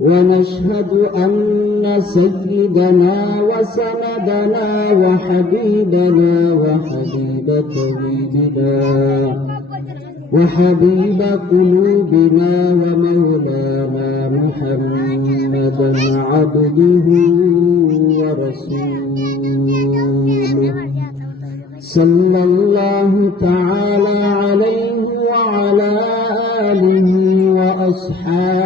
ونشهد أن سيدنا وسندنا وحبيبنا وحبيب طبيبنا وحبيب قلوبنا ومولانا محمدا عبده ورسوله. صلى الله تعالى عليه وعلى آله وأصحابه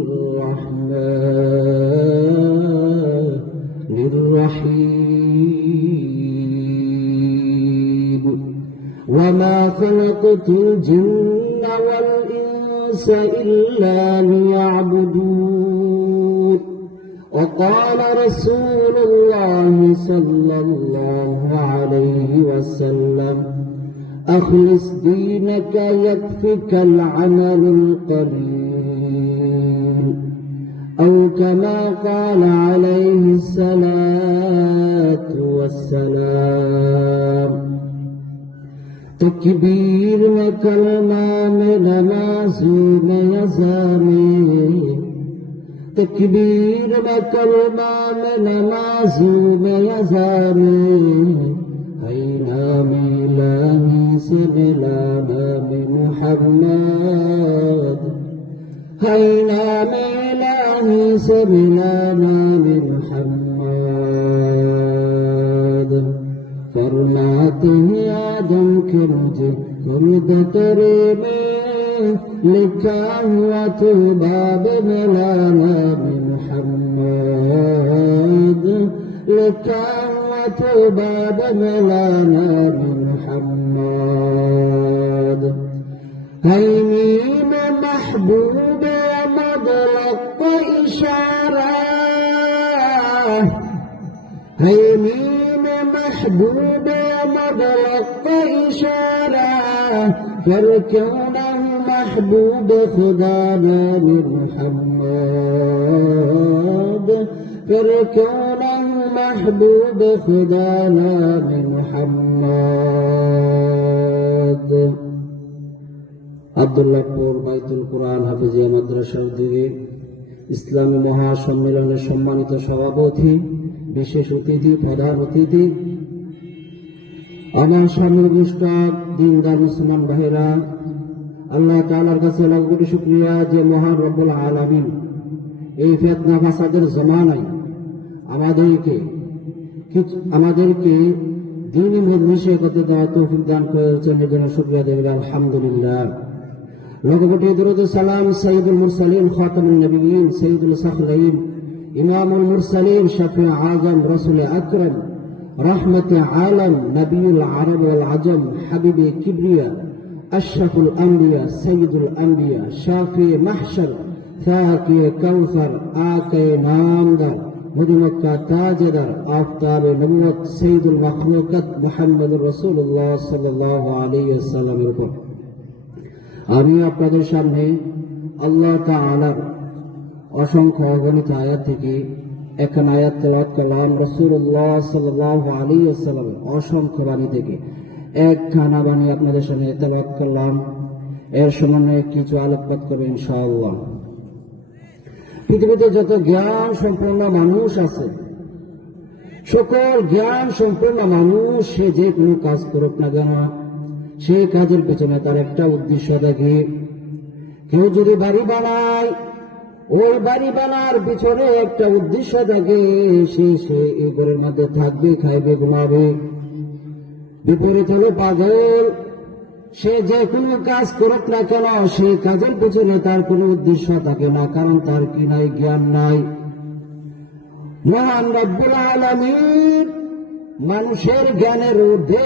الرحمن الرحيم وما خلقت الجن والإنس إلا ليعبدون. وقال رسول الله صلى الله عليه وسلم أخلص دينك يكفك العمل القليل أو كما قال عليه الصلاة والسلام. تكبير میں من معصوم نماز تكبير عزامی من میں کلمہ أين نماز میں عزامی حینا میلانی سے محمد ليس بلا مال حماد فرماته آدم كرج كرد تريمه لكهوة باب ملانا بن حماد لكهوة باب ملانا بن حماد هيمين محبوب مضلق إشارة ايمين محبوب مبلغ إشارة فالكونه محبوب خدانا لمحمد فالكونه محبوب خدانا لمحمد عبد الله بور بيت القرآن حفظ مدرسه الدين ইসলামী মহাসম্মেলনের সম্মানিত সভাপতি, বিশেষ অতিথি, প্রধান অতিথি, আমার সামনে দুষ্টার দিনদার মুসলমান ভাইরা আল্লাহ তাআলার কাছে লাখ কোটি শুক্রিয়া যে মহান রব্বুল আলামিন এই ফেতনা ফাসাদের জমানায় আমাদেরকে আমাদেরকে দিনই মজলিসে কত দেওয়া তৌফিক দান করেছেন। এর জন্য শুক্রিয়া দেবেন। আলহামদুলিল্লাহ। نقبل درود السلام سيد المرسلين خاتم النبيين سيد الصخلين إمام المرسلين شفيع عظم رسول أكرم رحمة عالم نبي العرب والعجم حبيب كبرياء أشرف الأنبياء سيد الأنبياء شافي محشر ثاقي كوثر آقي نامدر مدنك تاجدر آفتاب نبوت سيد المخلوقات محمد رسول الله صلى الله عليه وسلم. আমি আপনাদের সামনে আল্লাহ তাআলার অসংখ্য অগণিত আয়াত থেকে এখন আয়াত তেলাওয়াত করলাম। রাসূলুল্লাহ সাল্লাল্লাহু আলাইহি ওয়াসাল্লামের অসংখ্য বাণী থেকে এক খানা বাণী আপনাদের সামনে তেলাওয়াত করলাম। এর সমন্বয়ে কিছু আলোকপাত করবে ইনশাআল্লাহ। পৃথিবীতে যত জ্ঞান সম্পন্ন মানুষ আছে, সকল জ্ঞান সম্পন্ন মানুষ সে যে কোনো কাজ করুক না কেন সেই কাজের পেছনে তার একটা উদ্দেশ্য থাকে। কেউ যদি বাড়ি বানায়, ওই বাড়ি বানার পিছনে একটা উদ্দেশ্য থাকে, সে সে এই ঘরের মধ্যে থাকবে, খাইবে, ঘুমাবে। বিপরীত হলো পাগল। সে যে কোনো কাজ করুক না কেন সেই কাজের পিছনে তার কোনো উদ্দেশ্য থাকে না, কারণ তার কি নাই, জ্ঞান নাই। মহান রব্বুল আলমীর মানুষের জ্ঞানের ঊর্ধ্বে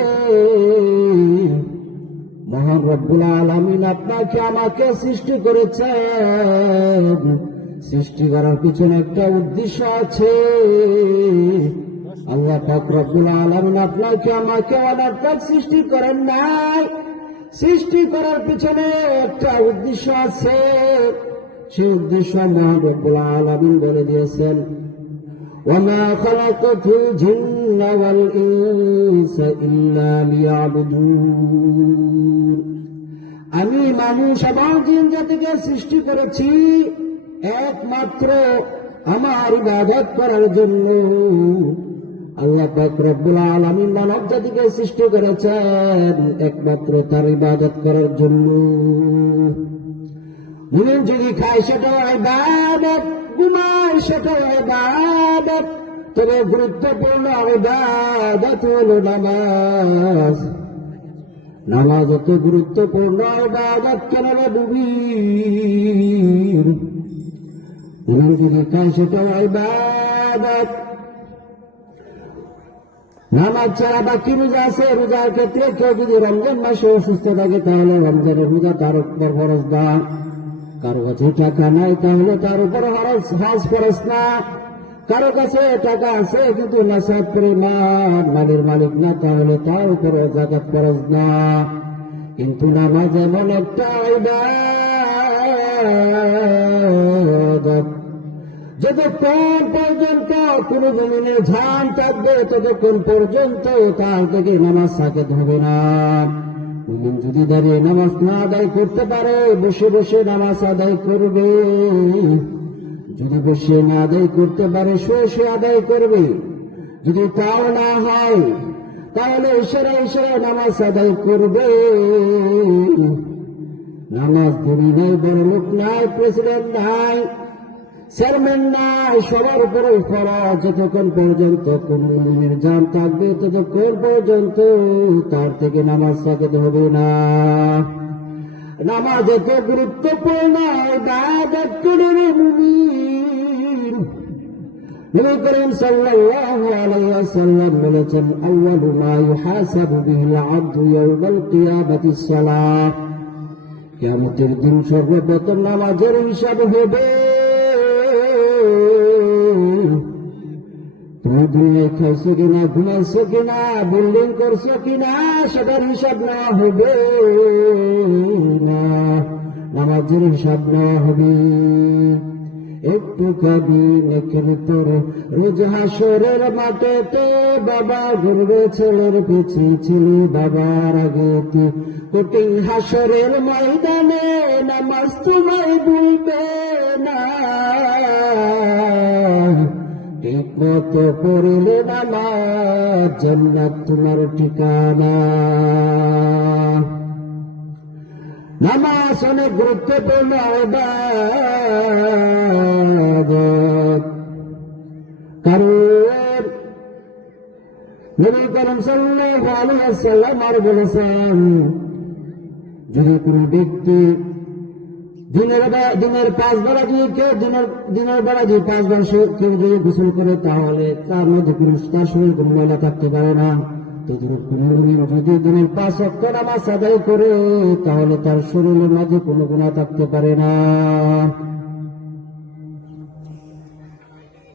রব্বুল আলমিন আপনাকে আমাকে সৃষ্টি করেছেন সৃষ্টি করার পিছনে একটা উদ্দেশ্য আছে আল্লাহ পাক রব্বুল আলমিন আপনাকে আমাকে অনার্থক সৃষ্টি করেন নাই সৃষ্টি করার পিছনে একটা উদ্দেশ্য আছে সেই উদ্দেশ্য মহান রব্বুল আলমিন বলে দিয়েছেন وما خلقت الجن والإنس إلا ليعبدون আমি মানুষ এবং জিন জাতিকে সৃষ্টি করেছি একমাত্র আমার ইবাদত করার জন্য। আল্লাহ পাক রব্বুল আলামিন মানব জাতিকে সৃষ্টি করেছেন একমাত্র তার ইবাদত করার জন্য। মুমিন যদি খায়, সেটাও ইবাদত। ঘুমায়, সেটাও ইবাদত। তবে গুরুত্বপূর্ণ ইবাদত হলো নামাজ। নামাজ অত গুরুত্বপূর্ণ, ইবাদত কেন বুবির মুমিন যদি খায় সেটাও ইবাদত। নামাজ ছাড়া বাকি রোজা আছে, রোজার ক্ষেত্রে কেউ যদি রমজান মাসে অসুস্থ থাকে, তাহলে রমজানের রোজা তার উপর খরচ দেয় কারও কাছে টাকা নাই, তাহলে তার উপর হরস হজ খরচ না। কারও কাছে টাকা আছে, কিন্তু নাসাদ পরিমাণ মালির মালিক না, তাহলে তার উপর জাকাত খরচ না। কিন্তু নামাজ এমন একটা যতক্ষণ পর্যন্ত কোন জমিনে ঝান থাকবে, ততক্ষণ পর্যন্ত তার থেকে নামাজ সাকেত হবে না। মুমিন যদি দাঁড়িয়ে নামাজ না আদায় করতে পারে, বসে বসে নামাজ আদায় করবে। যদি বসে না আদায় করতে পারে শুয়ে শুয়ে আদায় করবে। যদি তাও না হয়, তাহলে ইশারা ইশারা নামাজ আদায় করবে। নামাজ ধরি নাই বড় লোক নাই প্রেসিডেন্ট নাই, চেয়ারম্যান নাই, সবার উপরে খরচ যতক্ষণ পর্যন্ত কোন মুমিনের জান থাকবে, ততক্ষণ পর্যন্ত তার থেকে নামাজ সাকেত হবে না। নামাজ এত গুরুত্বপূর্ণ ইবাদত করে রে মুমিন নবী করিম সাল্লাল্লাহু আলাইহি ওয়াসাল্লাম বলেছেন আউয়ালু মা ইউহাসাবু বিহিল আবদু ইয়াউমাল কিয়ামাতিস সালাত কিয়ামতের দিন সর্বপ্রথম নামাজের হিসাব হবে তুমি দুনিয়ায় খাইছো কিনা, ঘুমাইছো কিনা, বিল্ডিং করছ কিনা, সেটার হিসাব নেওয়া হবে না। নামাজের হিসাব নেওয়া হবে। একটু কাবি নেকের তোরে, রোজ হাসরের মাঠেতে বাবা ঘুরবে ছেলের পিছি, ছিলি বাবার আগেতে কঠিন হাসরের ময়দানে নামাজ তোমায় ভুলবে না। ঠিক মতো পড়িলে জান্নাত তোমার ঠিকানা। নামাজ অনেক গুরুত্বপূর্ণ কারণ নবী করিম বলেছেন, যদি কোনো ব্যক্তি দিনের দিনের পাঁচ বেলা যদি কেউ দিনের দিনের বেলা যদি পাঁচ বার কেউ যদি গোসল করে, তাহলে তার মধ্যে কোনো তার শরীর কোনো ময়লা থাকতে পারে না। তদ্রুপ কোনো দিন যদি দিনের পাঁচ অক্ষ নামাজ আদায় করে, তাহলে তার শরীরের মাঝে কোনো গুণা থাকতে পারে না।